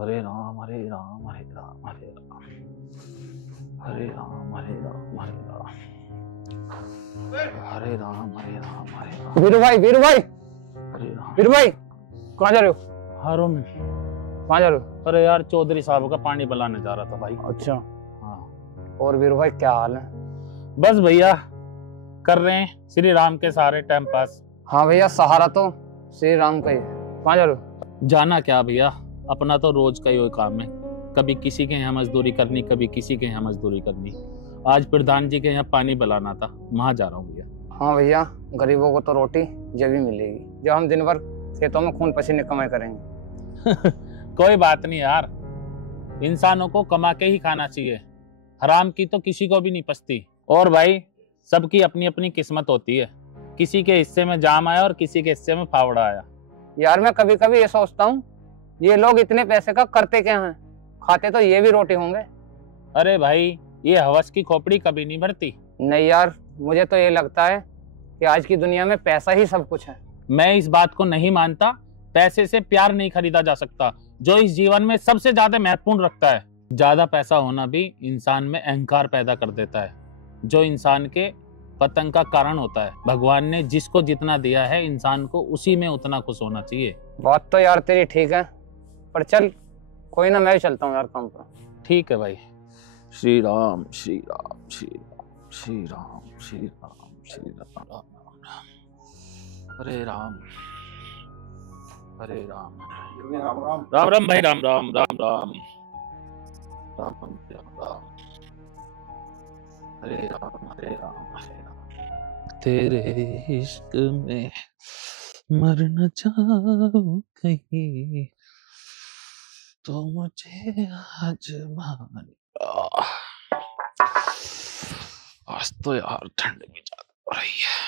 हरे राम हरे राम हरे राम हरे राम हरे राम हरे राम हरे राम हरे राम हरे राम हरे राम। वीरू भाई हरे राम। वीरू भाई कहाँ जा रहे हो? हाँ रूम। कहाँ जा रहे हो? अरे यार चौधरी साहब का पानी पिलाने जा रहा था भाई। अच्छा। हाँ। और वीरू भाई क्या हाल है? बस भैया कर रहे हैं श्री राम के सारे टाइम पास। हाँ भैया सहारा तो श्री राम का ही है। कहाँ जा रहे हो? जाना क्या भैया, अपना तो रोज का ही काम है। कभी किसी के यहाँ मजदूरी करनी, कभी किसी के यहाँ मजदूरी करनी। आज प्रधान जी के यहाँ पानी पिलाना था, वहां जा रहा हूँ भैया। हाँ भैया, गरीबों को तो रोटी जब ही मिलेगी जब हम दिन भर खेतों में खून पसीने कमाई करेंगे। कोई बात नहीं यार, इंसानों को कमा के ही खाना चाहिए, हराम की तो किसी को भी नहीं पचती। और भाई सबकी अपनी अपनी किस्मत होती है, किसी के हिस्से में जाम आया और किसी के हिस्से में फावड़ा आया। यार मैं कभी कभी ये सोचता हूँ ये लोग इतने पैसे का करते क्या हैं, खाते तो ये भी रोटी होंगे। अरे भाई ये हवस की खोपड़ी कभी नहीं भरती। नहीं यार, मुझे तो ये लगता है कि आज की दुनिया में पैसा ही सब कुछ है। मैं इस बात को नहीं मानता। पैसे से प्यार नहीं खरीदा जा सकता, जो इस जीवन में सबसे ज्यादा महत्वपूर्ण रखता है। ज्यादा पैसा होना भी इंसान में अहंकार पैदा कर देता है, जो इंसान के पतन का कारण होता है। भगवान ने जिसको जितना दिया है, इंसान को उसी में उतना खुश होना चाहिए। बात तो यार तेरी ठीक है, पर चल कोई ना, मैं भी चलता हूँ यार काम पर। ठीक है भाई। श्री राम श्री राम श्री राम श्री राम श्री राम श्री राम राम राम हरे राम हरे राम राम राम भाई राम राम राम राम राम राम राम हरे राम हरे राम हरे राम। तेरे इश्क में मर न जाऊं कहीं, तो मुझे आज मान। आज तो यार ठंड भी ज्यादा हो रही है।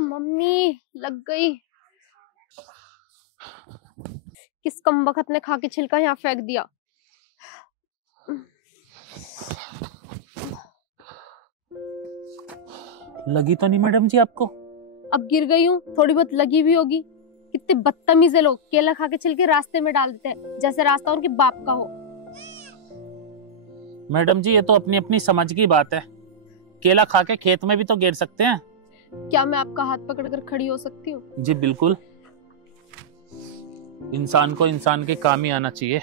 मम्मी लग गई। किस कमबख्त ने खा के छिलका यहाँ फेंक दिया। लगी तो नहीं मैडम जी आपको? अब गिर गई हूँ, थोड़ी बहुत लगी भी होगी। कितने बदतमीज है लोग, केला खा के छिलके रास्ते में डाल देते हैं, जैसे रास्ता उनके बाप का हो। मैडम जी ये तो अपनी अपनी समझ की बात है, केला खा के खेत में भी तो गिर सकते हैं। क्या मैं आपका हाथ पकड़कर खड़ी हो सकती हूँ? जी बिल्कुल, इंसान को इंसान के काम ही आना चाहिए।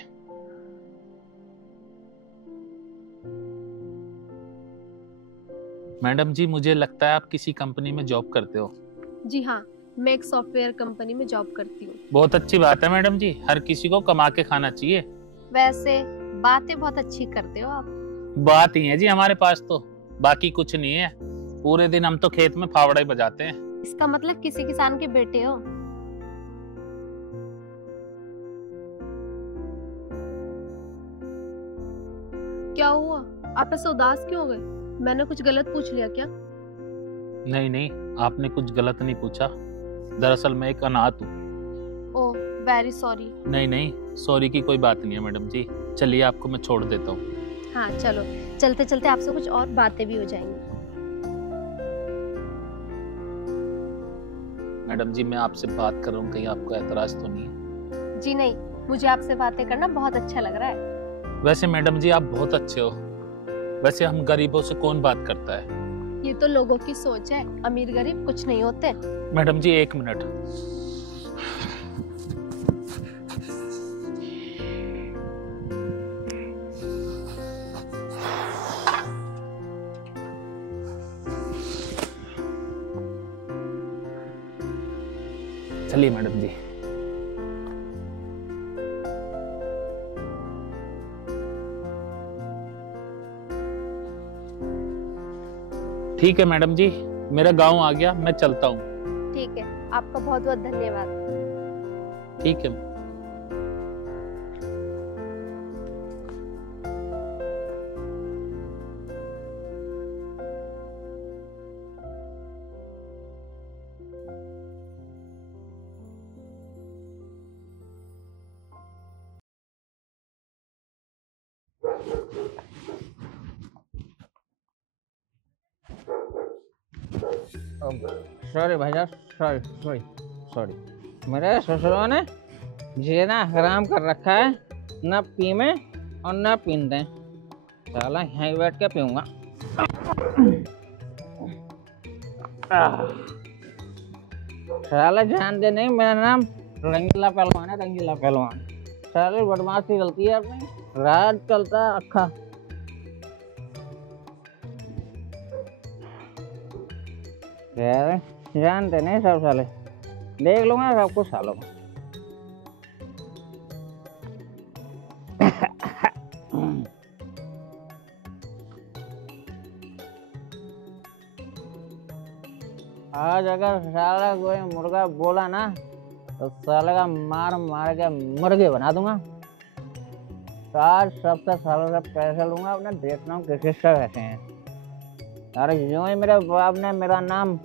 मैडम जी मुझे लगता है आप किसी कंपनी में जॉब करते हो। जी हाँ, मैं एक सॉफ्टवेयर कंपनी में जॉब करती हूँ। बहुत अच्छी बात है मैडम जी, हर किसी को कमा के खाना चाहिए। वैसे बातें बहुत अच्छी करते हो आप। बात ही है जी हमारे पास तो, बाकी कुछ नहीं है। पूरे दिन हम तो खेत में फावड़ा ही बजाते हैं। इसका मतलब किसी किसान के बेटे हो। क्या हुआ, आप ऐसे उदास क्यों हो गए? मैंने कुछ गलत पूछ लिया क्या? नहीं नहीं, आपने कुछ गलत नहीं पूछा। दरअसल मैं एक अनाथ हूँ। Oh very sorry. नहीं नहीं, सॉरी की कोई बात नहीं है मैडम जी। चलिए आपको मैं छोड़ देता हूँ। हाँ चलो, चलते चलते आपसे कुछ और बातें भी हो जाएंगी। मैडम जी मैं आपसे बात कर रहा हूँ, कहीं आपको ऐतराज तो नहीं है? जी नहीं, मुझे आपसे बातें करना बहुत अच्छा लग रहा है। वैसे मैडम जी आप बहुत अच्छे हो। वैसे हम गरीबों से कौन बात करता है? ये तो लोगों की सोच है, अमीर गरीब कुछ नहीं होते। मैडम जी एक मिनट। चलिए मैडम जी। ठीक है मैडम जी, मेरा गांव आ गया, मैं चलता हूँ। ठीक है, आपका बहुत बहुत धन्यवाद। ठीक है। सॉरी भाईजान, सॉरी सॉरी सॉरी। मेरे ससुरों ने जीना हराम कर रखा है, न पी में और न पीते। साला यहीं बैठ के पीऊंगा। साला जानते नहीं मेरा नाम रंगीला पहलवान है, रंगीला पहलवान। साले बदमाशी चलती है अपनी, राज चलता है अखा। यार जानते नहीं सब साले, देख लूंगा सब कुछ सालों में। आज अगर साला कोई मुर्गा बोला ना तो साले का मार मार के मुर्गे बना दूंगा। तो आज सबसे सालों से पैसे लूंगा अपने, देखना हूँ किस किस का कैसे हैं। अरे यूं ही मेरे बाप ने मेरा नाम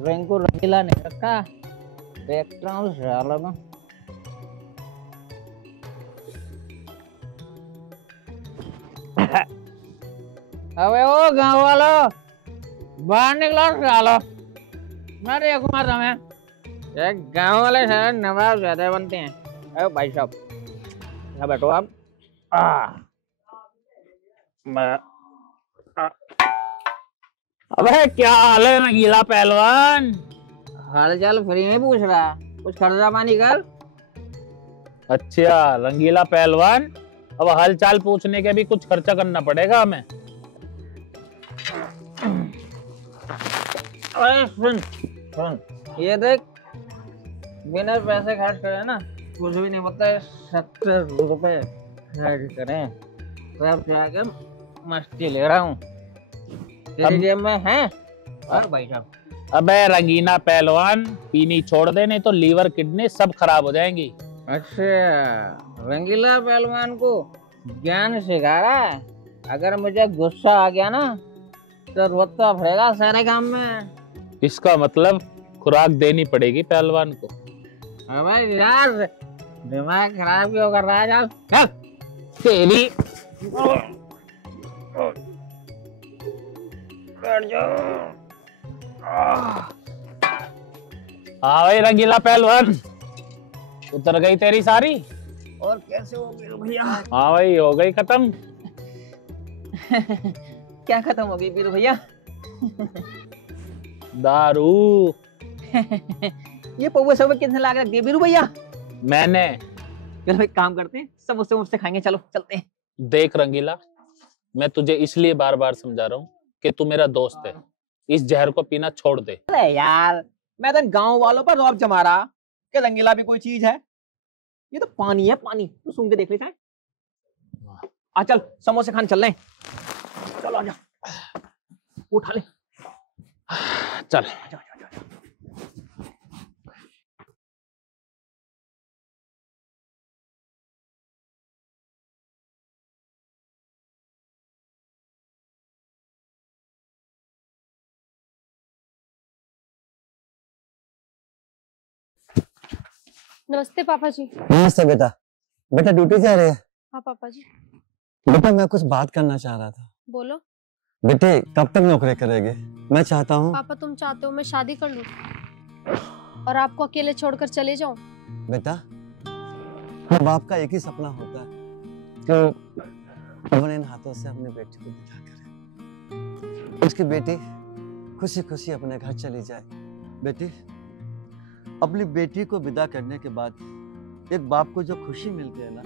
रिंकू रंगीला नहीं रखा, देखता हूँ सालों को। अबे ओ गाँव वालों, बाहर निकलो सालो। मैं देखूंगा तुम्हें। एक गाँव वाले सारे नवाब ज्यादा बनते हैं। अरे भाई साहब, यहाँ बैठो आप। अबे क्या हाल है रंगीला पहलवान? हाल चाल फ्री में पूछ रहा, कुछ खर्चा पानी कर। अच्छा रंगीला पहलवान, अब हाल चाल पूछने के भी कुछ खर्चा करना पड़ेगा हमें। अरे सुन सुन, ये देख, बिना पैसे खर्च करे ना कुछ भी नहीं होता है। 70 रुपए खर्च करें तब जाकर मस्ती ले रहा हूँ। तेरी जेब में है? और भाई साहब, अबे रंगीला पहलवान, पीनी छोड़ दे नहीं तो लीवर किडनी सब खराब हो जाएंगी। अच्छा रंगीला पहलवान को ज्ञान सिखा रहा है। अगर मुझे गुस्सा आ गया ना तो रोता फिरेगा सारे काम में। इसका मतलब खुराक देनी पड़ेगी पहलवान को। अबे यार दिमाग खराब क्यों कर रहा है? चल चल तेरी हाँ भाई रंगीला पहलवान, उतर गई तेरी सारी। और कैसे हो गए भैया? हाँ भाई हो गई खत्म। क्या खत्म हो गई बीरू भैया? दारू। ये पौवे सब कितने लाख रख दिए बीरू भैया? मैंने। चलो भाई काम करते हैं, समोसे मुझसे खाएंगे, चलो चलते हैं। देख रंगीला, मैं तुझे इसलिए बार बार समझा रहा हूँ कि तू मेरा दोस्त है, इस जहर को पीना छोड़ दे। अरे यार मैं तो गांव वालों पर रौब जमा रहा कि रंगीला भी कोई चीज है। ये तो पानी है पानी, तू सूंघ के देख ले। आ चल समोसे खाने चल रहे हैं। चलो आजा, उठा ले। चल आजा, आजा, आजा। नमस्ते पापा जी। नमस्ते बेटा। बेटा ड्यूटी जा रहे हैं? हाँ पापा जी। बेटा मैं कुछ बात करना चाह रहा था। बोलो। बेटे कब तक नौकरी करेंगे? मैं चाहता हूँ। पापा तुम चाहते हो मैं शादी कर लूं और आपको अकेले छोड़कर चले जाऊं? बेटा हर बाप का एक ही सपना होता है कि अपने इन हाथों से अपने बेटे को विदा करे, उसकी बेटी खुशी खुशी अपने घर चली जाए। बेटी अपनी बेटी को विदा करने के बाद एक बाप को जो खुशी मिलती है ना,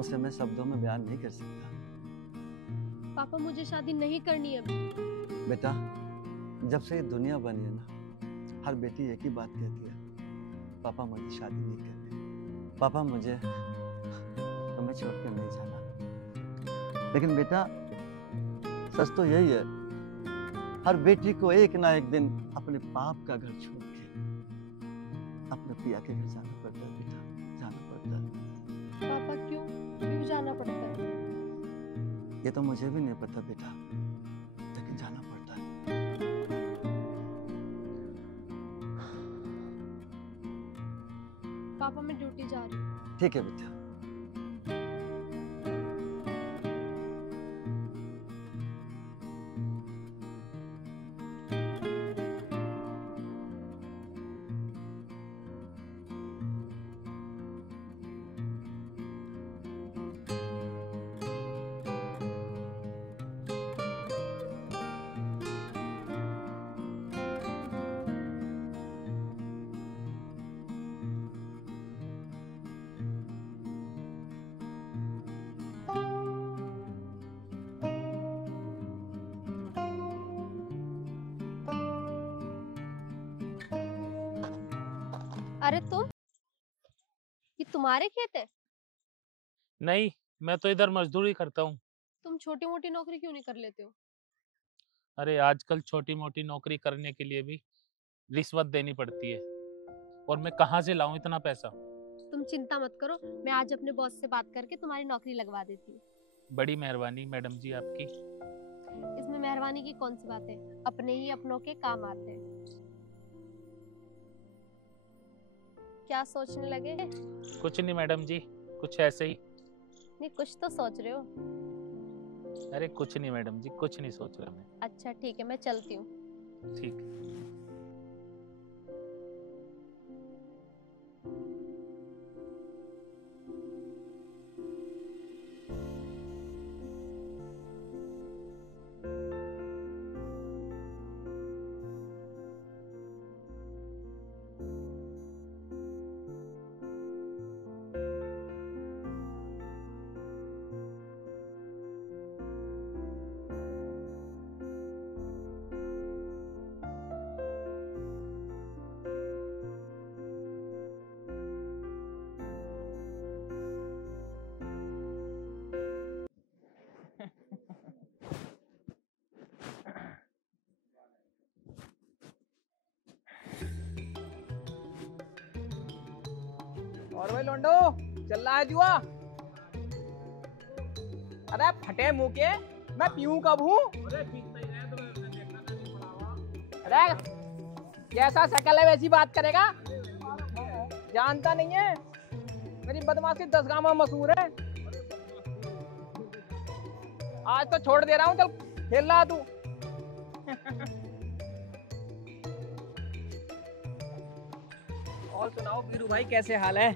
उसे मैं शब्दों में बयान नहीं कर सकता। पापा मुझे शादी नहीं करनी है अभी। बेटा जब से ये दुनिया बनी है ना, हर बेटी एक ही बात कहती है पापा मुझे शादी नहीं करने, पापा मुझे हमें छोड़कर नहीं जाना। लेकिन बेटा सच तो यही है, हर बेटी को एक ना एक दिन अपने बाप का घर छोड़ के अपने पिया के घर जाना पड़ता है बेटा, जाना पड़ता है। पापा क्यों क्यों जाना पड़ता है? ये तो मुझे भी नहीं पता बेटा, लेकिन जाना पड़ता है। पापा मैं ड्यूटी जा रही हूँ। ठीक है बेटा। अरे तुम, ये तुम्हारे खेत है? नहीं, मैं तो इधर मजदूरी करता हूँ। तुम छोटी मोटी नौकरी क्यों नहीं कर लेते हो? अरे आजकल छोटी मोटी नौकरी करने के लिए भी रिश्वत देनी पड़ती है, और मैं कहाँ से लाऊं इतना पैसा। तुम चिंता मत करो, मैं आज अपने बॉस से बात करके तुम्हारी नौकरी लगवा देती हूँ। बड़ी मेहरबानी मैडम जी आपकी। इसमें मेहरबानी की कौन सी बात है, अपने ही अपनों के काम आते हैं। क्या सोचने लगे? कुछ नहीं मैडम जी, कुछ ऐसे ही। नहीं, कुछ तो सोच रहे हो। अरे कुछ नहीं मैडम जी, कुछ नहीं सोच रहा मैं। अच्छा ठीक है, मैं चलती हूँ। ठीक है। और भाई लोंडो चल रहा है जुआ? अरे फटे मुंह के, मैं पीऊं कब हूँ? अरे जैसा शकल है वैसी बात करेगा, जानता नहीं है मेरी बदमाशी 10 गांव में मशहूर है। आज तो छोड़ दे रहा हूँ, चल खेल रहा तू। और सुनाओ वीरू भाई, कैसे हाल है?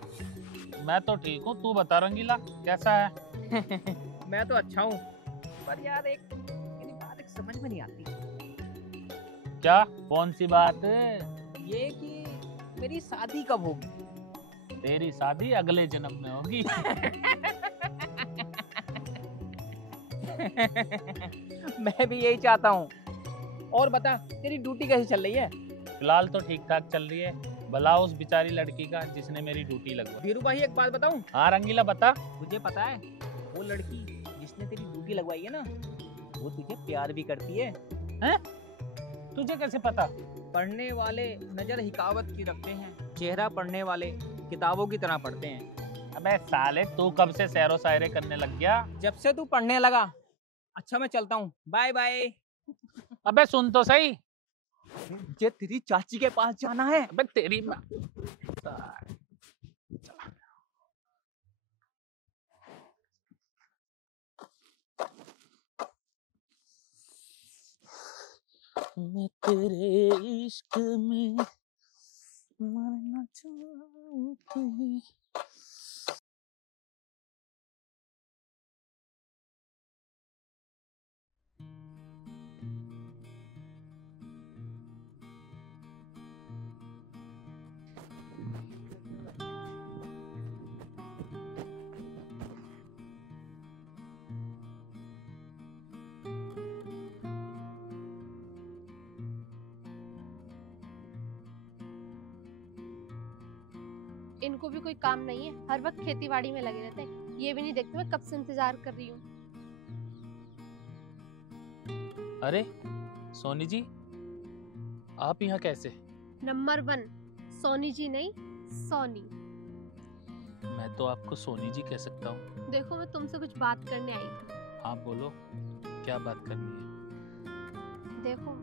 मैं तो ठीक हूँ, तू बता रंगीला कैसा है? मैं तो अच्छा हूँ, पर यार एक मेरी बात एक समझ में नहीं आती। क्या, कौन सी बात? ये कि मेरी शादी कब होगी? तेरी शादी अगले जन्म में होगी। मैं भी यही चाहता हूँ। और बता, तेरी ड्यूटी कैसी चल रही है? फिलहाल तो ठीक ठाक चल रही है, भला उस बेचारी लड़की का जिसने मेरी ड्यूटी लगवाई। वीरू भाई एक बात बताऊं? हाँ रंगीला बता। तुझे पता है वो लड़की जिसने तेरी ड्यूटी लगवाई है ना, वो तुझे प्यार भी करती है। हैं? तुझे कैसे पता? पढ़ने वाले नजर हिकावत की रखते हैं, चेहरा पढ़ने वाले किताबों की तरह पढ़ते हैं। अबे साले, तू कब से सैरो शायरे करने लग गया? जब से तू पढ़ने लगा। अच्छा मैं चलता हूँ, बाय बाय। अबे सुन तो सही। मुझे तेरी चाची के पास जाना है। अबे तेरी माँ। मैं तेरे इश्क में मरना चाहती। इनको भी कोई काम नहीं है, हर वक्त खेती बाड़ी में लगे रहते हैं। ये भी नहीं देखते मैं कब से इंतजार कर रही हूँ। अरे सोनी जी, आप यहाँ कैसे? नंबर 1 सोनी जी नहीं, सोनी। मैं तो आपको सोनी जी कह सकता हूँ। देखो मैं तुमसे कुछ बात करने आई थी। हाँ बोलो, क्या बात करनी है? देखो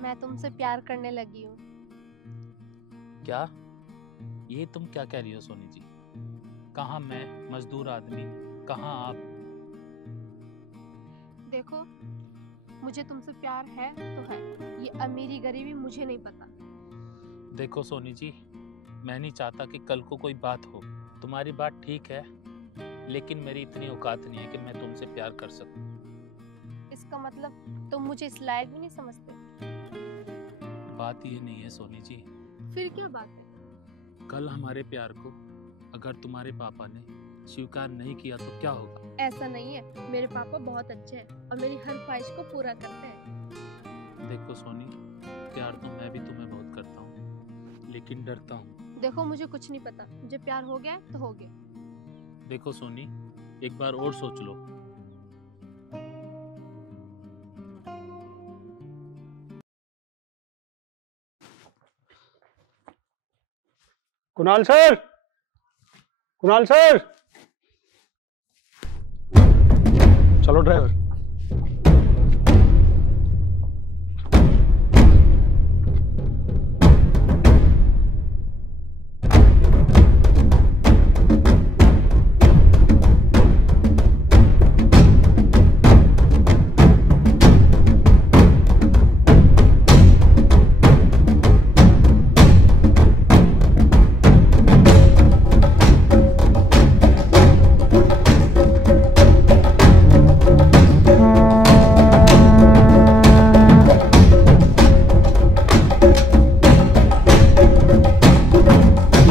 मैं तुमसे प्यार करने लगी हूँ। क्या? ये तुम क्या कह रही हो सोनी जी? कहाँ मैं मजदूर आदमी, कहाँ आप? देखो मुझे तुमसे प्यार है तो है, ये अमीरी गरीबी मुझे नहीं पता। देखो सोनी जी, मैं नहीं चाहता कि कल को कोई बात हो। तुम्हारी बात ठीक है, लेकिन मेरी इतनी औकात नहीं है कि मैं तुमसे प्यार कर सकूं। इसका मतलब तुम मुझे इस लायक भी नहीं समझते? बात ये नहीं है सोनी जी। फिर क्या बात है? कल हमारे प्यार को अगर तुम्हारे पापा ने स्वीकार नहीं किया तो क्या होगा? ऐसा नहीं है, मेरे पापा बहुत अच्छे हैं और मेरी हर ख्वाहिश को पूरा करते हैं। देखो सोनी, प्यार तो मैं भी तुम्हें बहुत करता हूँ, लेकिन डरता हूँ। देखो मुझे कुछ नहीं पता, मुझे प्यार हो गया है तो हो गया। देखो सोनी, एक बार और सोच लो। कुणाल सर, कुणाल सर, चलो ड्राइवर।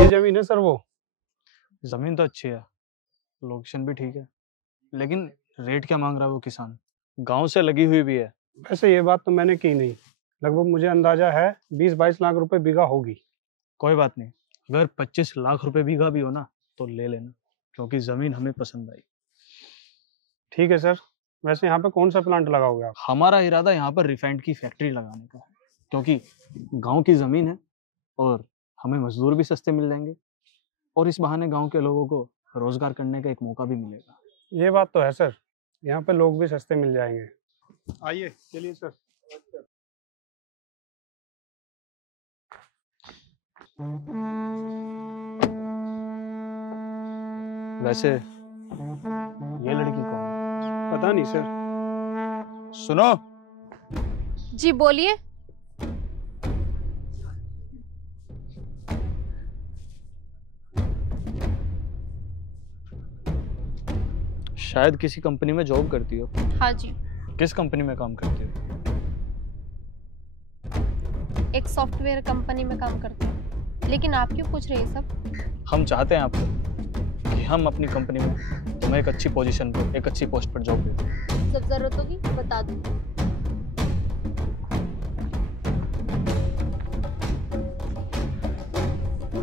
जमीन है सर, वो जमीन तो अच्छी है, लोकेशन भी ठीक है, लेकिन रेट क्या मांग रहा है वो किसान? गांव से लगी हुई भी है। वैसे ये बात तो मैंने की नहीं, लगभग मुझे अंदाजा है 20-22 लाख रुपए बीघा होगी। कोई बात नहीं, अगर 25 लाख रुपए बीघा भी हो ना तो ले लेना, क्योंकि जमीन हमें पसंद आई। ठीक है सर। वैसे यहाँ पे कौन सा प्लांट लगाओगे आप? हमारा इरादा यहाँ पर रिफाइंड की फैक्ट्री लगाने का है, क्योंकि गांव की जमीन है और हमें मजदूर भी सस्ते मिल जाएंगे और इस बहाने गांव के लोगों को रोजगार करने का एक मौका भी मिलेगा। ये बात तो है सर, यहाँ पे लोग भी सस्ते मिल जाएंगे। आइए चलिए सर। वैसे ये लड़की कौन है? पता नहीं सर। सुनो, जी बोलिए। शायद किसी कंपनी में जॉब करती हो। हाँ जी। किस कंपनी में काम करती हो? एक सॉफ्टवेयर कंपनी में काम करती हूँ। लेकिन आप क्यों पूछ रहे हैं सब? हम चाहते हैं आपको कि हम अपनी कंपनी में तुम्हें एक अच्छी पोजीशन पर, एक अच्छी पोस्ट पर जॉब दें। जब जरूरत होगी बता दूंगी।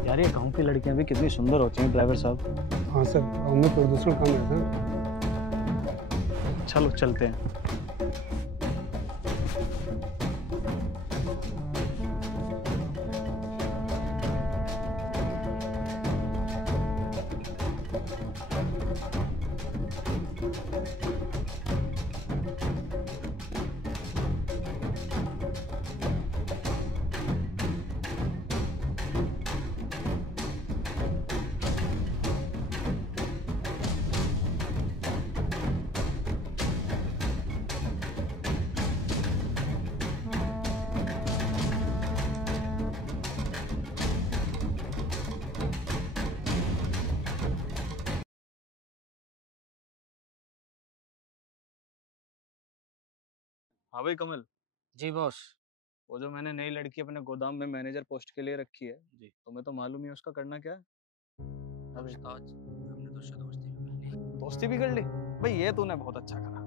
यार ये गांव की लड़कियां भी कितनी सुंदर होती हैं ड्राइवर साहब। हाँ सर, गाँव में प्रदूषण कम है सर। चलो चलते हैं। हाँ भाई कमल। जी बॉस। वो जो मैंने नई लड़की अपने गोदाम में मैनेजर पोस्ट के लिए रखी है जी, तुम्हें तो मालूम ही है उसका करना क्या है। अब उस्ताद, हमने तो उससे दोस्ती भी कर ली। दोस्ती भी कर ली? भाई ये तूने बहुत अच्छा करा।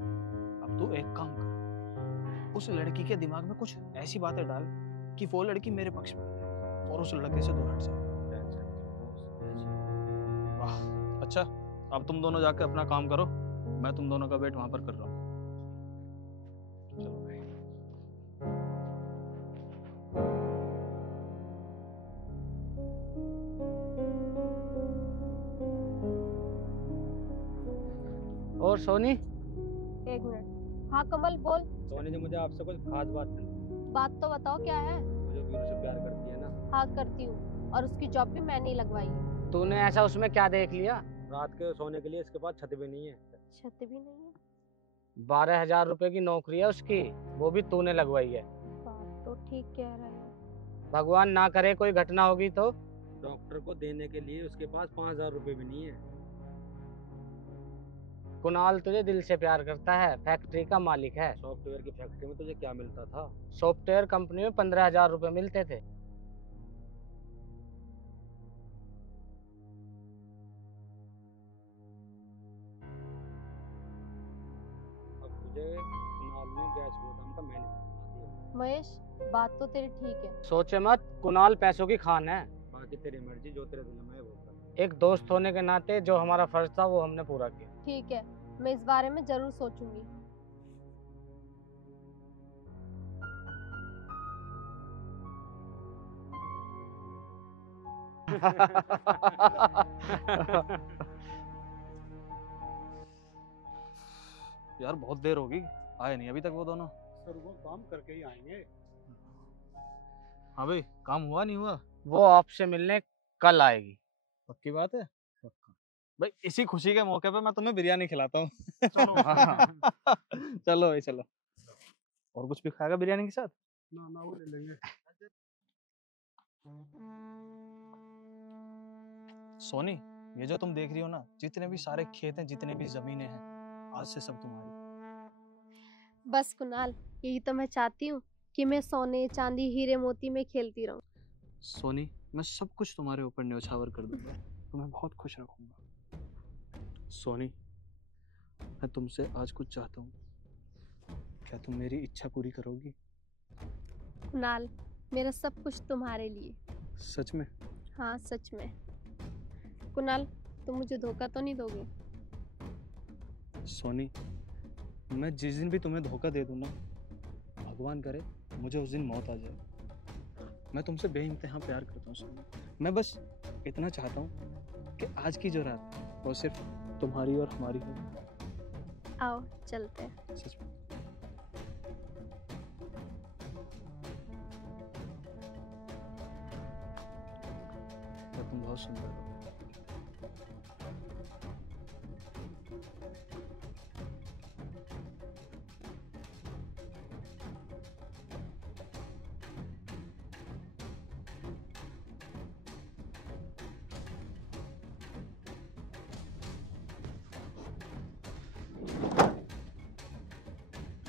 अब तू एक काम कर, उस लड़की के दिमाग में कुछ ऐसी बातें डाल कि वो लड़की मेरे पक्ष में हो जाए और उस लड़के से दूर हट जाए। अच्छा, अब तुम दोनों जाके अपना काम करो, मैं तुम दोनों का वेट वहां पर कर रहा हूँ। चलो भाई। और सोनी, एक मिनट। हाँ कमल बोल। सोनी जी, मुझे आपसे कुछ खास बात करनी है। बात तो बताओ क्या है। मुझे वीरू से प्यार करती है ना? हाँ करती हूँ, और उसकी जॉब भी मैंने ही लगवाई है। तूने ऐसा उसमें क्या देख लिया? रात के सोने के लिए इसके पास छत भी नहीं है। छत भी नहीं है? 12,000 रुपए की नौकरी है उसकी, वो भी तूने लगवाई है। बात तो ठीक कह रहा है। भगवान ना करे कोई घटना होगी तो? डॉक्टर को देने के लिए उसके पास 5,000 रुपए भी नहीं है। कुणाल तुझे दिल से प्यार करता है, फैक्ट्री का मालिक है। सॉफ्टवेयर की फैक्ट्री में तुझे क्या मिलता था? सॉफ्टवेयर कंपनी में 15,000 रुपए मिलते थे। अब तुझे कुणाल ने गैस गोदाम का मैनेजर बना दिया। महेश, बात तो तेरी ठीक है। सोचे मत, कुणाल पैसों की खान है। बाकी तेरी मर्जी, जो तेरे दिल में है वो कर। एक दोस्त होने के नाते जो हमारा फर्ज था वो हमने पूरा किया। ठीक है, मैं इस बारे में जरूर सोचूंगी। यार बहुत देर होगी, आए नहीं अभी तक वो दोनों। सर वो काम करके ही आएंगे। हाँ भाई, काम हुआ नहीं हुआ? वो आपसे मिलने कल आएगी। पक्की बात है? पक्का भाई, इसी खुशी के मौके पे मैं तुम्हें बिरयानी खिलाता हूँ। चलो। चलो भाई चलो। और कुछ भी खाएगा बिरयानी के साथ? ना ना, वो ले लेंगे। सोनी, ये जो तुम देख रही हो ना, जितने भी सारे खेत हैं, जितने भी जमीनें हैं, आज से सब तुम्हारी। बस कुणाल, यही तो मैं चाहती हूँ कि मैं सोने चांदी हीरे मोती में खेलती रहूं। सोनी, मैं सब कुछ तुम्हारे ऊपर न्यौछावर कर दूंगा, तुम्हें बहुत खुश रखूंगा। सोनी, मैं तुमसे आज कुछ चाहता हूँ, क्या तुम मेरी इच्छा पूरी करोगी? कुणाल, मेरा सब कुछ तुम्हारे लिए। सच में? हाँ सच में। कुणाल, तुम मुझे धोखा तो नहीं दोगे? सोनी, मैं जिस दिन भी तुम्हें धोखा दे दूं ना, भगवान करे मुझे उस दिन मौत आ जाए। मैं तुमसे बेइंतहा प्यार करता हूँ सोनी। मैं बस इतना चाहता हूँ कि आज की जो रात वो सिर्फ तुम्हारी और हमारी हो। आओ चलते हैं। सच में। तुम बहुत सुंदर हो।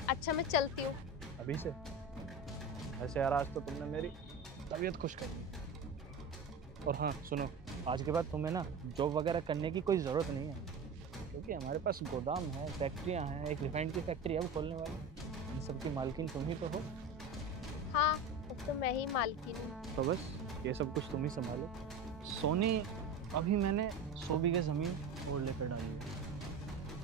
अच्छा मैं चलती हूँ। अभी से? ऐसे यार, आज तो तुमने मेरी तबीयत खुश कर दी। और हाँ सुनो, आज के बाद तुम्हें ना जॉब वगैरह करने की कोई ज़रूरत नहीं है, क्योंकि हमारे पास गोदाम है, फैक्ट्रियाँ हैं, एक रिफाइंड की फैक्ट्री है वो खोलने वाली। इन सब की मालकिन तुम ही तो हो। हाँ, अब तो मैं ही मालकिन हूँ। तो बस ये सब कुछ तुम ही संभालो। सोनी, अभी मैंने 100 बीघे ज़मीन और लेकर डाली है,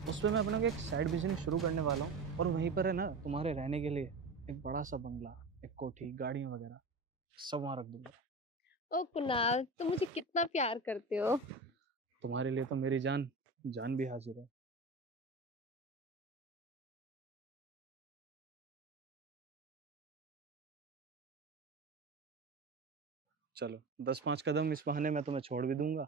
उस पर मैं अपना एक साइड बिजनेस शुरू करने वाला हूँ। और वहीं पर है ना, तुम्हारे रहने के लिए एक बड़ा सा बंगला, एक कोठी, गाड़ियाँ वगैरह सब वहाँ रख दूंगा। ओ कुणाल, तुम मुझे कितना प्यार करते हो। तुम्हारे लिए तो मेरी जान जान भी हाजिर है। चलो 10-5 कदम इस बहाने मैं तुम्हें छोड़ भी दूंगा,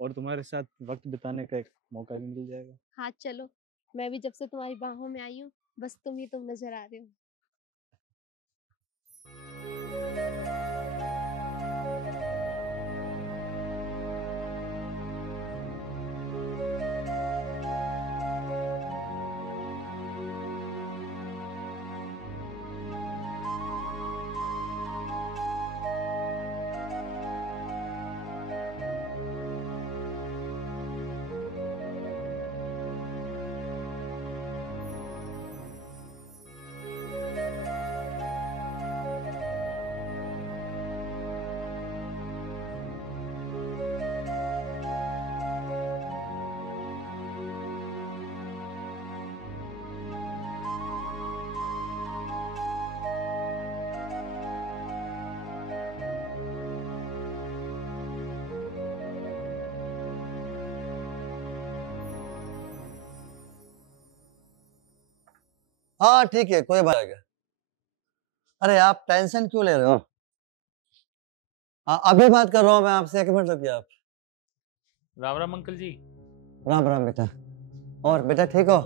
और तुम्हारे साथ वक्त बिताने का एक मौका भी मिल जाएगा। हाँ चलो, मैं भी जब से तुम्हारी बाहों में आई हूँ बस तुम नजर आ रहे हो। हाँ ठीक है, कोई बात नहीं। अरे आप टेंशन क्यों ले रहे हो? अभी बात कर रहा हूँ मैं आपसे, 1 मिनट रुकिए आप। राम राम अंकल जी। राम राम बेटा। और बेटा ठीक हो?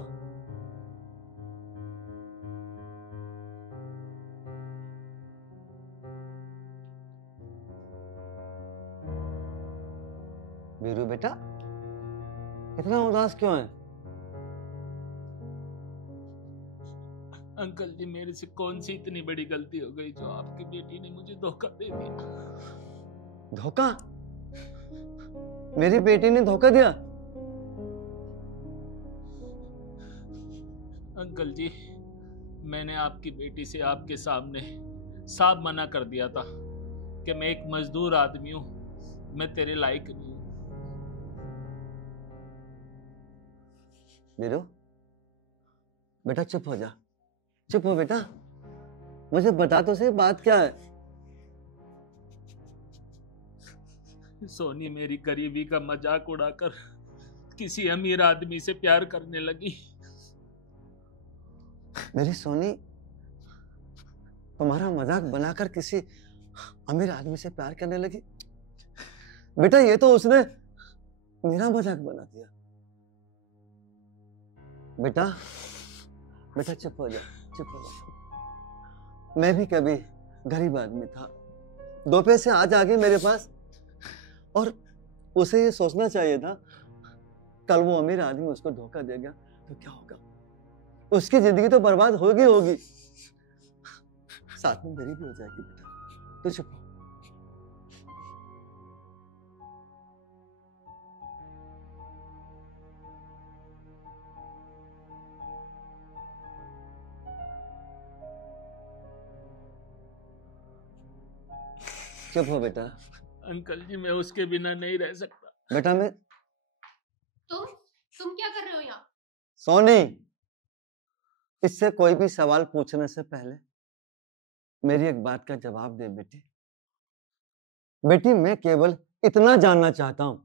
वीरू बेटा, इतना उदास क्यों है? अंकल जी, मेरे से कौन सी इतनी बड़ी गलती हो गई जो आपकी बेटी ने मुझे धोखा दे दिया? धोखा? मेरी बेटी ने धोखा दिया? अंकल जी, मैंने आपकी बेटी से आपके सामने साफ मना कर दिया था कि मैं एक मजदूर आदमी हूं, मैं तेरे लायक नहीं हूं। वीरू बेटा चुप हो जा, चुप हो बेटा, मुझे बता तो सही बात क्या है। सोनी मेरी गरीबी का मजाक उड़ाकर किसी अमीर आदमी से प्यार करने लगी। मेरी सोनी तुम्हारा मजाक बनाकर किसी अमीर आदमी से प्यार करने लगी? बेटा ये तो उसने मेरा मजाक बना दिया। बेटा बेटा चुप हो जा, चुप हो जा। मैं भी कभी गरीब आदमी था, 2 पैसे आज आ गए मेरे पास, और उसे ये सोचना चाहिए था कल वो अमीर आदमी उसको धोखा देगा तो क्या होगा, उसकी जिंदगी तो बर्बाद होगी होगी, साथ में मेरी भी हो जाएगी। बेटा तो चुप हो। चुप हो बेटा। अंकल जी, मैं उसके बिना नहीं रह सकता। बेटा मैं तुम क्या कर रहे हो यहाँ? सोनी, इससे कोई भी सवाल पूछने से पहले मेरी एक बात का जवाब दे बेटी। बेटी मैं केवल इतना जानना चाहता हूं,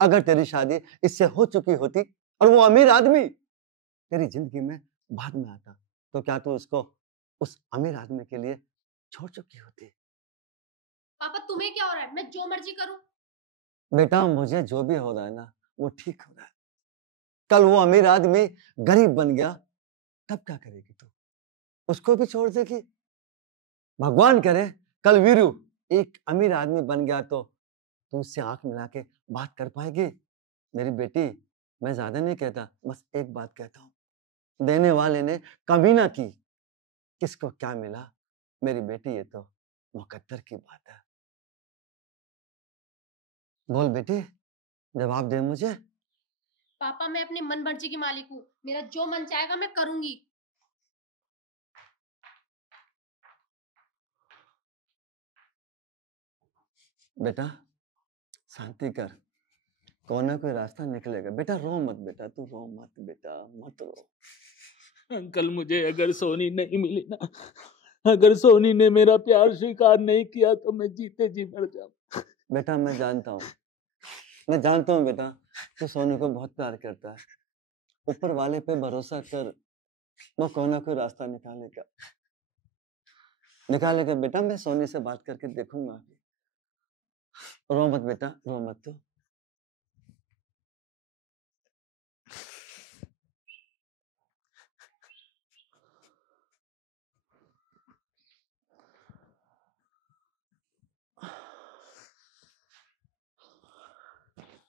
अगर तेरी शादी इससे हो चुकी होती और वो अमीर आदमी तेरी जिंदगी में बाद में आता, तो क्या तू उसको उस अमीर आदमी के लिए छोड़ चुकी होती? पापा तुम्हें क्या हो रहा है? मैं जो मर्जी करूं? बेटा मुझे जो भी हो रहा है ना वो ठीक हो रहा है। कल वो अमीर आदमी गरीब बन गया तब क्या करेगी तू? उसको भी छोड़ देगी? भगवान करे कल वीरू एक अमीर आदमी बन गया तो तू उससे आंख मिला के बात कर पाएगी? मेरी बेटी मैं ज्यादा नहीं कहता, बस एक बात कहता हूँ, देने वाले ने कमी ना की, किसको क्या मिला मेरी बेटी, ये तो मुकद्दर की बात है। बोल बेटी, जवाब दे मुझे। पापा मैं अपने मन मर्जी की मालिक हूँ, मेरा जो मन चाहेगा मैं करूंगी। बेटा शांति कर, कोई ना कोई रास्ता निकलेगा। बेटा रो मत बेटा, तू रो मत बेटा, मत रो। अंकल मुझे अगर सोनी नहीं मिली ना, अगर सोनी ने मेरा प्यार स्वीकार नहीं किया तो मैं जीते जी मर जाऊं। बेटा मैं जानता हूँ बेटा, तू सोनी को बहुत प्यार करता है। ऊपर वाले पे भरोसा कर, वो कोई ना कोई रास्ता निकालेगा बेटा। मैं सोनी से बात करके देखूंगा। रो मत बेटा, रो मत तू।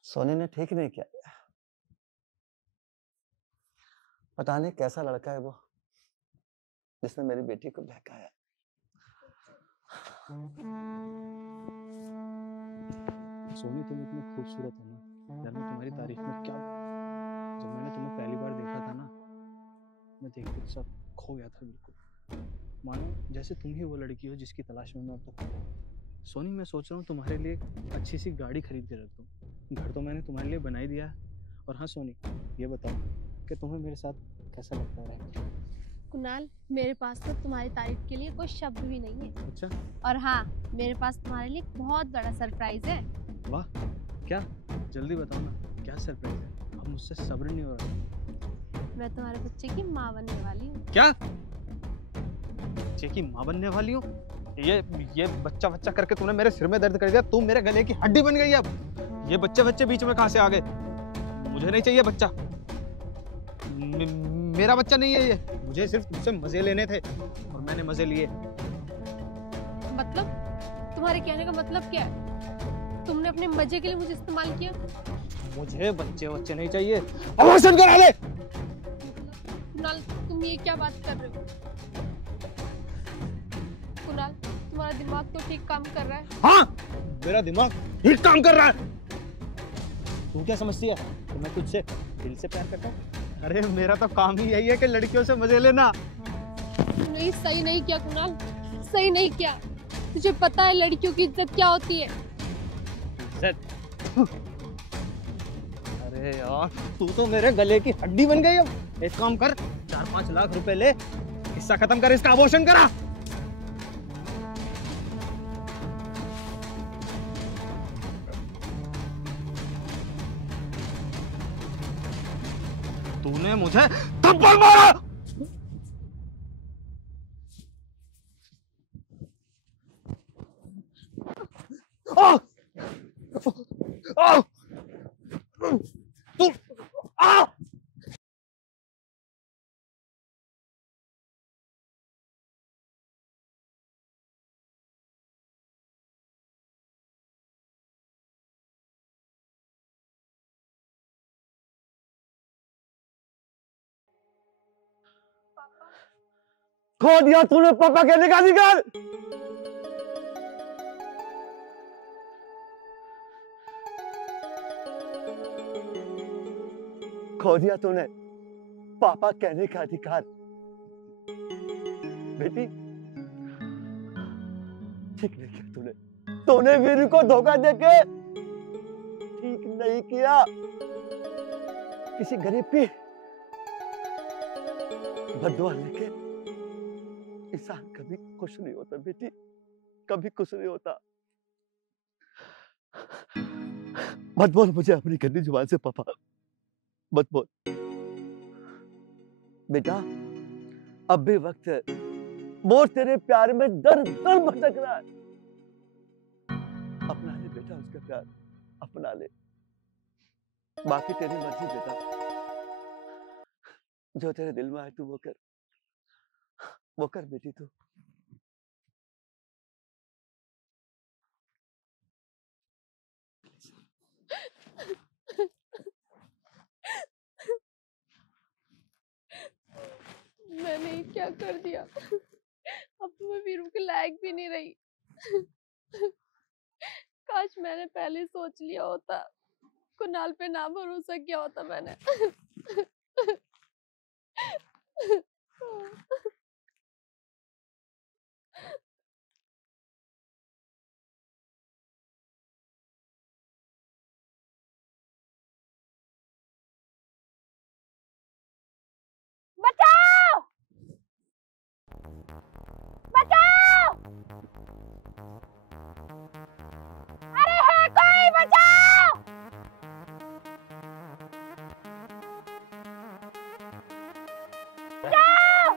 सोनी ने ठीक नहीं किया, पता नहीं कैसा लड़का है वो जिसने मेरी बेटी को बहकाया। सोनी तुम इतनी खूबसूरत हो ना यार, मैं तुम्हारी तारीफ में क्या बोलूं। जब मैंने तुम्हें पहली बार देखा था ना, मैं देख के सब खो गया था बिल्कुल, मानो जैसे तुम ही वो लड़की हो जिसकी तलाश में मैं अब तक। सोनी मैं सोच रहा हूँ तुम्हारे लिए अच्छी सी गाड़ी खरीद के रख दूँ, घर तो मैंने तुम्हारे लिए बना ही दिया है। और हाँ सोनी, ये बताओ कि तुम्हें मेरे साथ कैसा लगता है? कुणाल, मेरे पास तो तुम्हारी तारीफ के लिए कोई शब्द भी नहीं है। अच्छा, और हाँ, मेरे पास तुम्हारे लिए बहुत बड़ा सरप्राइज है। वाह, क्या? जल्दी बताओ ना, क्या सरप्राइज है? अब मुझसे सब्र नहीं हो रहा। मैं तुम्हारे बच्चे की माँ बनने वाली हूँ। क्या? बच्चे की माँ बनने वाली हूँ? ये बच्चा बच्चा करके तूने मेरे सिर में दर्द कर दिया। तू मेरे गले की हड्डी बन गई अब। ये बच्चे बीच में कहाँ से आ गए? मुझे नहीं चाहिए बच्चा। मेरा बच्चा नहीं है ये। मुझे सिर्फ तुझसे मजे लेने थे और मैंने मजे लिए। मतलब तुम्हारे कहने का मतलब क्या है? तुमने अपने मजे के लिए मुझे इस्तेमाल किया? मुझे बच्चे नहीं चाहिए। अबॉर्शन करा ले। कुणाल, तुम ये क्या बात कर रहे हो? कुणाल, तुम्हारा दिमाग तो ठीक काम कर रहा है। हाँ, मेरा दिमाग ठीक काम कर रहा है। तू क्या समझती है कि मैं तुझसे दिल से प्यार करता हूँ? अरे मेरा तो काम ही यही है कि लड़कियों से मजे लेना। नहीं, सही नहीं किया कुणाल, सही नहीं किया। तुझे पता है लड़कियों की इज्जत क्या होती है? इज्जत? अरे यार, तू तो मेरे गले की हड्डी बन गई। अब एक काम कर, 4-5 लाख रुपए ले, किस्सा खत्म कर, इसका अबॉर्शन करा। तूने मुझे थप्पड़ मारा। आ! आ! तू आ! खो दिया तूने पापा कहने का अधिकार। खो दिया तूने पापा कहने का अधिकार। बेटी, ठीक नहीं किया तूने वीरू को धोखा देके ठीक नहीं किया। किसी गरीब की बददुआ लेके इंसान कभी खुश नहीं होता बेटी, कभी खुश नहीं होता। मत बोल मुझे अपनी गंदी जुबान से पापा, मत बोल बेटा। अब भी वक्त है, मोर तेरे प्यार में दर दर भटक रहा है। अपना ले बेटा उसका प्यार, अपना ले। बाकी तेरी मर्जी बेटा, जो तेरे दिल में आए तू वो कर बेटी तू। मैंने ये क्या कर दिया? अब तो मैं वीरू के लायक भी नहीं रही। काश मैंने पहले सोच लिया होता, कुणाल पे ना भरोसा किया होता मैंने। बचाओ! बचाओ! अरे है कोई, बचाओ! बचाओ!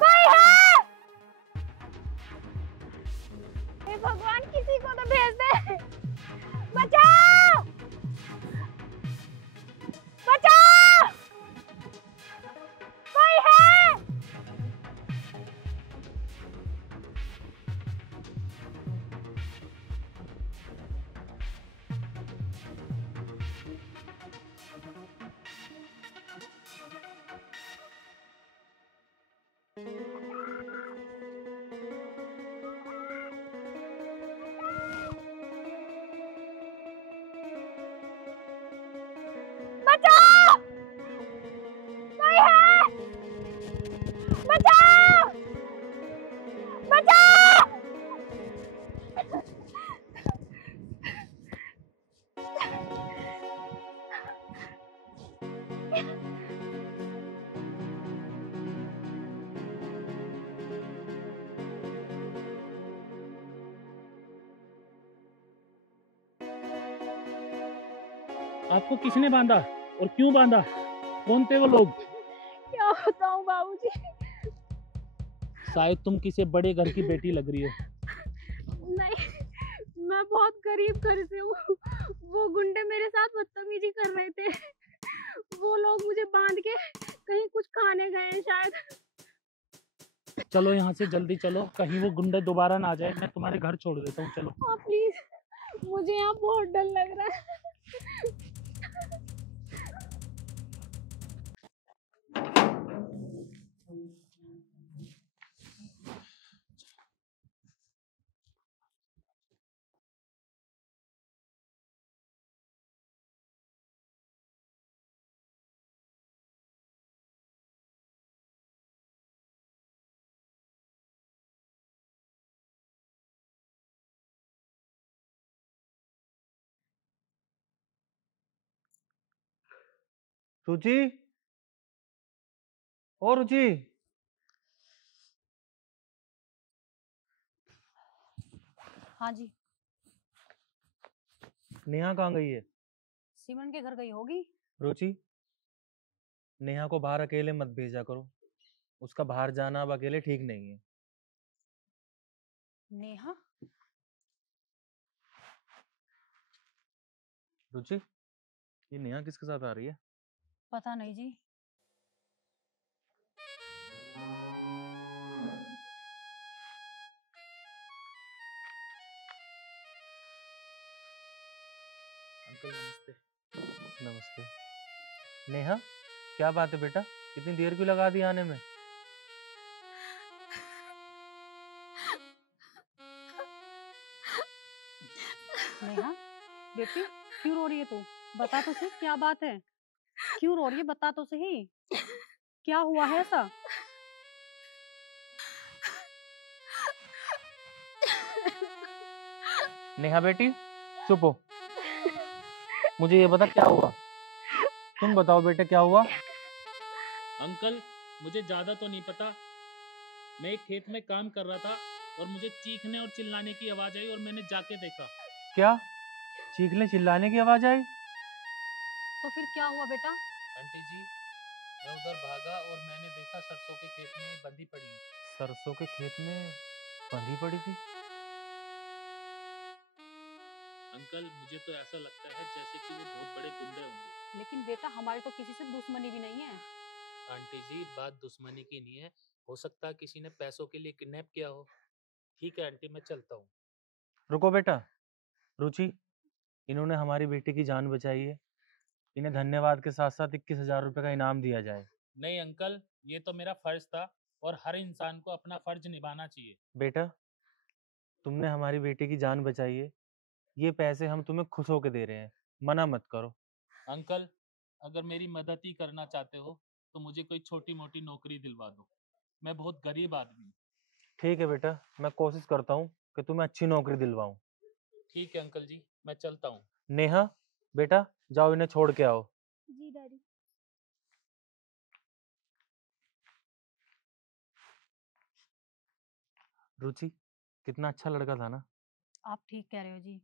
कोई है? हे भगवान, किसी को तो भेज दे। बचाओ! बचाओ! कोई है? बचाओ! कोई है? बचाओ! बचाओ! आपको किसने बांधा और क्यों बांधा? कौन थे वो लोग? क्या बताऊं बाबूजी। शायद तुम किसी बड़े घर की बेटी लग रही हो। नहीं, मैं बहुत गरीब घर से हूँ। वो गुंडे मेरे साथ बदतमीजी कर रहे थे। वो लोग मुझे बांध के कहीं कुछ खाने गए हैं शायद। चलो यहाँ से जल्दी चलो, कहीं वो गुंडे दोबारा ना आ जाए। मैं तुम्हारे घर छोड़ देता हूँ, चलो। हाँ प्लीज, मुझे यहाँ बहुत डर लग रहा है। रुचि, ओ रुचि। हाँ जी। नेहा कहाँ गई है? सिमरन के घर गई होगी। रुचि, नेहा को बाहर अकेले मत भेजा करो। उसका बाहर जाना अब अकेले ठीक नहीं है। नेहा? रुचि, ये नेहा किसके साथ आ रही है? पता नहीं जी। अंकल नमस्ते। नमस्ते। नेहा, क्या बात है बेटा? इतनी देर क्यों लगा दी आने में? नेहा बेटी, क्यों रो रही है तू? बता तो सही, क्या बात है? क्यों रो रही है, बता तो सही। क्या हुआ है ऐसा? नेहा बेटी, चुप हो। मुझे ये बता क्या हुआ। तुम बताओ बेटे, क्या हुआ? अंकल, मुझे ज्यादा तो नहीं पता। मैं एक खेत में काम कर रहा था और मुझे चीखने और चिल्लाने की आवाज आई और मैंने जाके देखा। क्या चीखने चिल्लाने की आवाज आई? तो फिर क्या हुआ बेटा? आंटी जी, मैं उधर भागा और मैंने देखा सरसों के खेत में बंधी पड़ी है। सरसों के खेत में बंधी पड़ी थी? अंकल, मुझे तो ऐसा लगता है जैसे कि वो बहुत बड़े गुंडे होंगे। लेकिन बेटा, हमारी तो किसी से दुश्मनी भी नहीं है। आंटी जी, बात दुश्मनी की नहीं है। हो सकता है किसी ने पैसों के लिए किडनैप किया हो। ठीक है आंटी, मैं चलता हूँ। रुको बेटा। रुचि, इन्होंने हमारी बेटी की जान बचाई है। इन्हें धन्यवाद के साथ साथ 21,000 रुपए का इनाम दिया जाए। नहीं अंकल, ये तो मेरा फर्ज था और हर इंसान को अपना फर्ज निभाना चाहिए। बेटा, तुमने हमारी बेटी की जान बचाई है। ये पैसे हम तुम्हें खुश होके दे रहे हैं, मना मत करो। अंकल, अगर मेरी मदद ही करना चाहते हो तो मुझे कोई छोटी मोटी नौकरी दिलवा दो। मैं बहुत गरीब आदमी हूँ। ठीक है बेटा, मैं कोशिश करता हूँ कि तुम्हें अच्छी नौकरी दिलवाऊं। ठीक है अंकल जी, मैं चलता हूँ। नेहा बेटा, जाओ इन्हें छोड़ के आओ। जी डैडी। रुचि, कितना अच्छा लड़का था ना? आप ठीक कह रहे हो जी।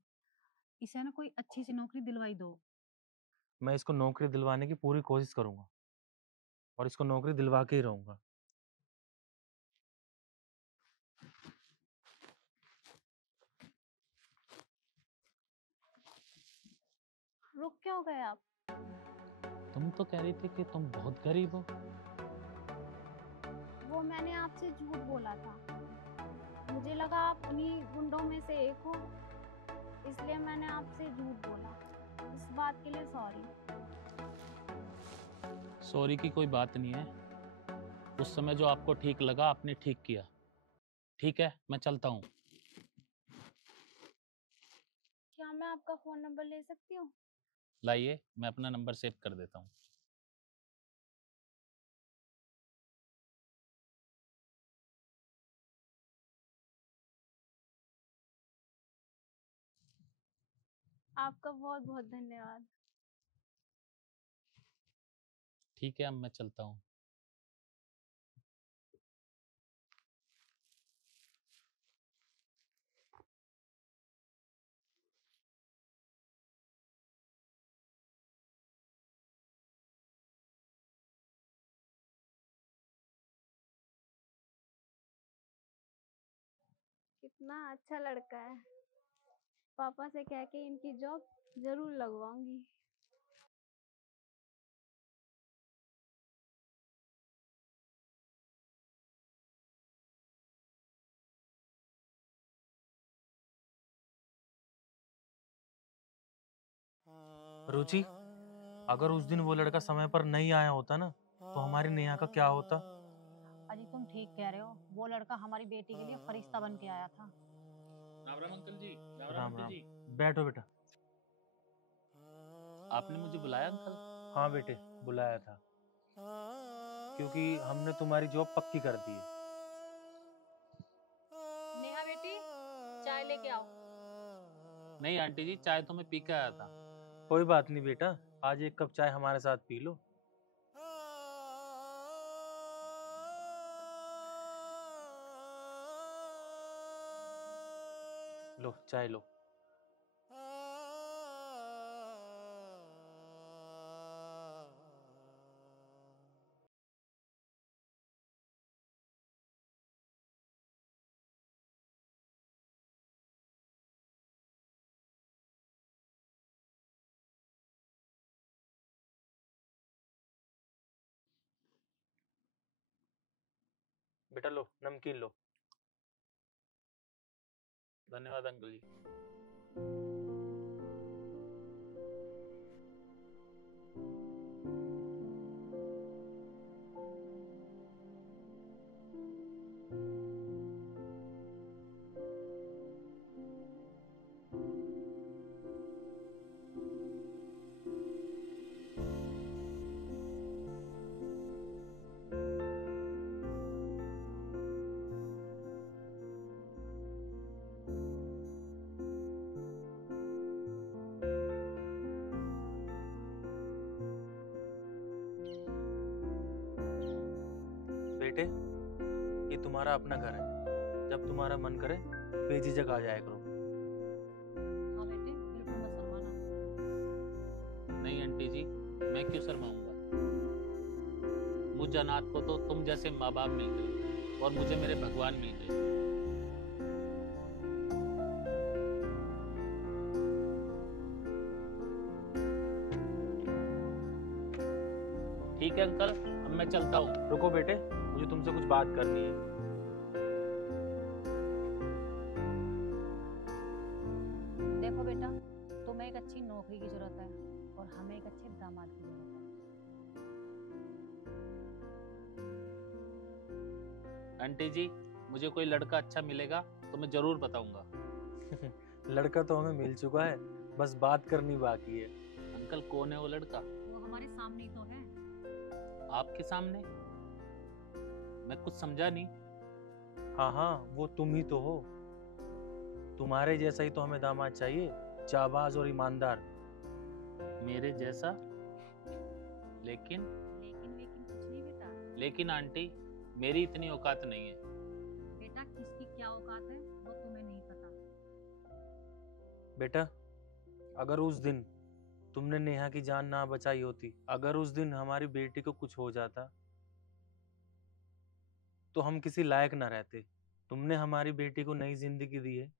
इसे ना कोई अच्छी सी नौकरी दिलवाई दो। मैं इसको नौकरी दिलवाने की पूरी कोशिश करूंगा और इसको नौकरी दिलवा के ही रहूंगा। रुक क्यों गए आप? तुम तो कह रही थी कि तुम बहुत गरीब हो। वो मैंने आपसे झूठ बोला था। मुझे लगा आप उन्हीं गुंडों में से एक हो, इसलिए मैंने आपसे झूठ बोला। इस बात के लिए सॉरी। सॉरी की कोई बात नहीं है। उस समय जो आपको ठीक लगा आपने ठीक किया। ठीक है, मैं चलता हूँ। क्या मैं आपका फोन नंबर ले सकती हूँ? लाइए, मैं अपना नंबर सेव कर देता हूँ। आपका बहुत बहुत धन्यवाद। ठीक है, अब मैं चलता हूँ। ना अच्छा लड़का है। पापा से कह के इनकी जॉब जरूर लगवाऊंगी। रुचि, अगर उस दिन वो लड़का समय पर नहीं आया होता ना, तो हमारी नेहा का क्या होता? अजी तुम ठीक कह रहे हो, वो लड़का हमारी बेटी के लिए फरिश्ता बन के आया था। राम राम अंकल जी। राम राम राम आंटी राम। जी। बैठो बेटा। आपने मुझे बुलाया अंकल? हाँ बेटे, बुलाया था क्योंकि हमने तुम्हारी जॉब पक्की कर दी है। नेहा बेटी, चाय लेके आओ। नहीं आंटी जी, चाय तो मैं पी के आया था। कोई बात नहीं बेटा, आज एक कप चाय हमारे साथ पी लो। लो चाय लो। बेटा लो, नमकीन लो। धन्यवाद अंकल जी। बेटे, ये तुम्हारा अपना घर है, जब तुम्हारा मन करे बेझिझक आ जाया करो। हाँ बेटे, बिल्कुल मत शर्माना। नहीं आंटी जी, मैं क्यों शर्माऊंगा? मुझ अनाथ को तो तुम जैसे माँ बाप मिल गए और मुझे मेरे भगवान मिल गए। ठीक है अंकल, अब मैं चलता हूँ। रुको बेटे, मुझे तुमसे कुछ बात करनी है। देखो बेटा, तुम्हें एक अच्छी नौकरी की जरूरत है और हमें एक अच्छे दामाद की जरूरत है। आंटी जी, मुझे कोई लड़का अच्छा मिलेगा तो मैं जरूर बताऊंगा। लड़का तो हमें मिल चुका है, बस बात करनी बाकी है। अंकल कौन है वो लड़का? वो हमारे सामने ही तो है। आपके सामने? मैं कुछ समझा नहीं। हाँ हाँ, वो तुम ही तो हो। तुम्हारे जैसा ही तो हमें दामाद चाहिए, जाबाज और ईमानदार। मेरे जैसा? लेकिन लेकिन कुछ नहीं बेटा। लेकिन आंटी, मेरी इतनी औकात नहीं है। बेटा, किसकी क्या औकात है वो तुम्हें नहीं पता। बेटा, अगर उस दिन तुमने नेहा की जान ना बचाई होती, अगर उस दिन हमारी बेटी को कुछ हो जाता, तो हम किसी लायक ना रहते। तुमने हमारी बेटी को नई जिंदगी दी है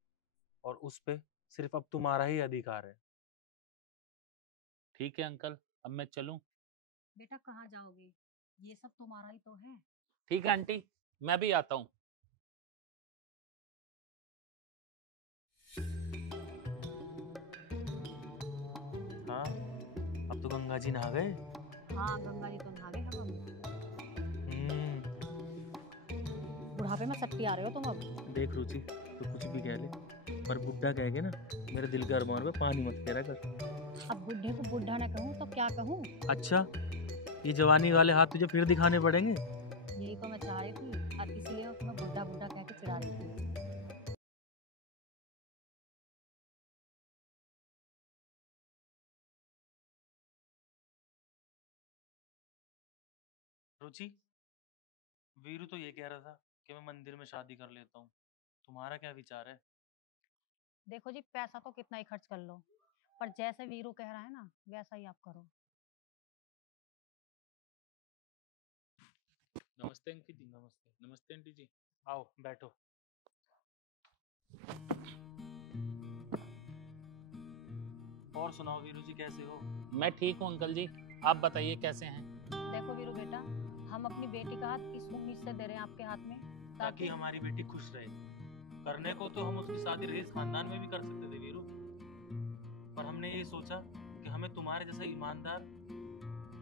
और उस पे सिर्फ अब तुम्हारा ही अधिकार है। ठीक है अंकल, अब मैं चलूं? बेटा कहाँ जाओगे? ये सब तुम्हारा ही तो है। ठीक है आंटी, मैं भी आता हूँ। हाँ, अब तो गंगा जी नहा गए। हाँ, गंगा जी तो नहा गए अब हम। हम्म, बुढ़ापे में सट्टी आ रहे हो तुम अब। देख रुचि, तो कुछ भी कह ले, पर बुड्ढा कह के ना मेरे दिल के अरमान पे पानी मत फेरा कर। अब बुढ़े को बुढ़ा न कहूँ तो क्या कहूँ? अच्छा, ये जवानी वाले हाथ तुझे फिर दिखाने पड़ेंगे। यही तो मैं चाह रही थी और इसीलिए मैं तुम्हें बुढ़ा बुढ़ा कह के चिढ़ा रही थी। रुचि, वीरू तो ये कह रहा था कि मैं मंदिर में शादी कर लेता हूँ। तुम्हारा क्या विचार है? देखो जी, पैसा तो कितना ही खर्च कर लो, पर जैसे वीरू कह रहा है ना वैसा ही आप करो। नमस्ते अंकित जी। नमस्ते। नमस्ते आंटी जी। आओ बैठो। और सुनाओ वीरू जी, कैसे हो? मैं ठीक हूँ अंकल जी, आप बताइए कैसे हैं? देखो वीरू बेटा, हम अपनी बेटी का हाथ इस उम्मीद से दे रहे हैं आपके हाथ में ताकि हमारी बेटी खुश रहे। करने को तो हम उसकी शादी रईस खानदान में भी कर सकते थे वीरू, पर हमने ये सोचा कि हमें तुम्हारे जैसा ईमानदार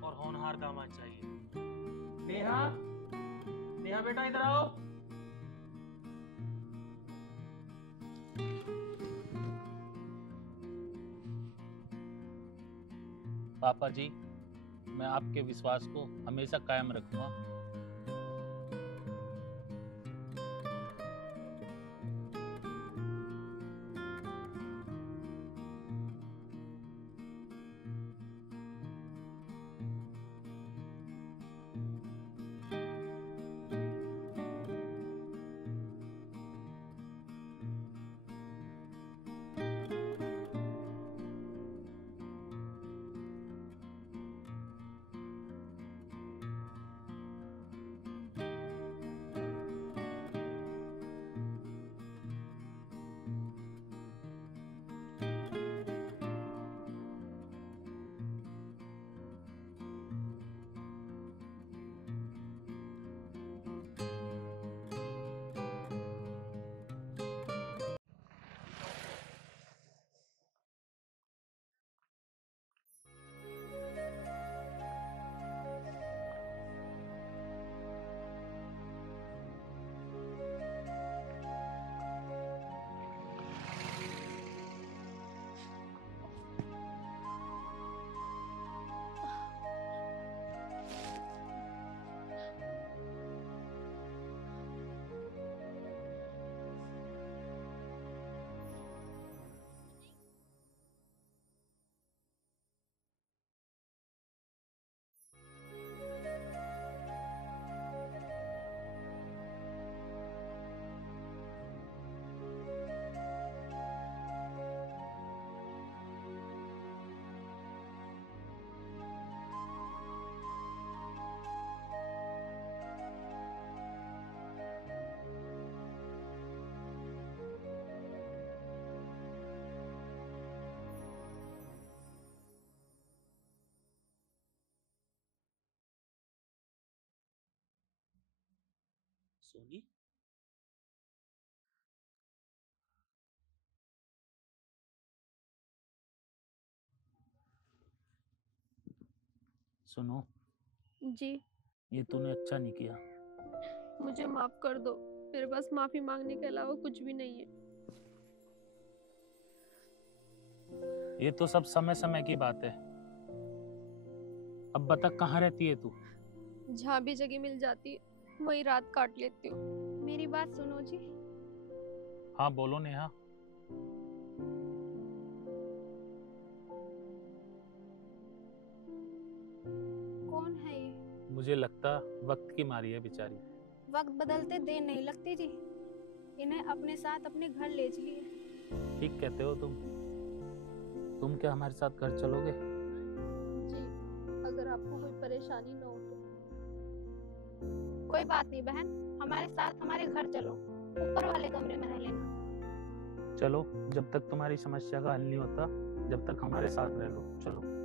और होनहार दामाद चाहिए। नेहा, नेहा बेटा इधर आओ। पापा जी, मैं आपके विश्वास को हमेशा कायम रखूंगा। सोनी, सुनो, जी, ये तूने अच्छा नहीं किया। मुझे माफ कर दो, मेरे पास माफी मांगने के अलावा कुछ भी नहीं है। ये तो सब समय समय की बात है। अब बता कहाँ रहती है तू? जहाँ भी जगह मिल जाती है वही रात काट लेती हूँ। मेरी बात सुनो जी। हाँ बोलो नेहा। कौन है ये? मुझे लगता वक्त की मारी है बेचारी। वक्त बदलते देर नहीं लगती जी, इन्हें अपने साथ अपने घर ले चलिए। ठीक कहते हो तुम क्या हमारे साथ घर चलोगे? जी, अगर आपको कोई परेशानी न हो तो। कोई बात नहीं बहन, हमारे साथ हमारे घर चलो, ऊपर वाले कमरे में रह लेना। चलो, जब तक तुम्हारी समस्या का हल नहीं होता, जब तक हमारे साथ रह लो। चलो।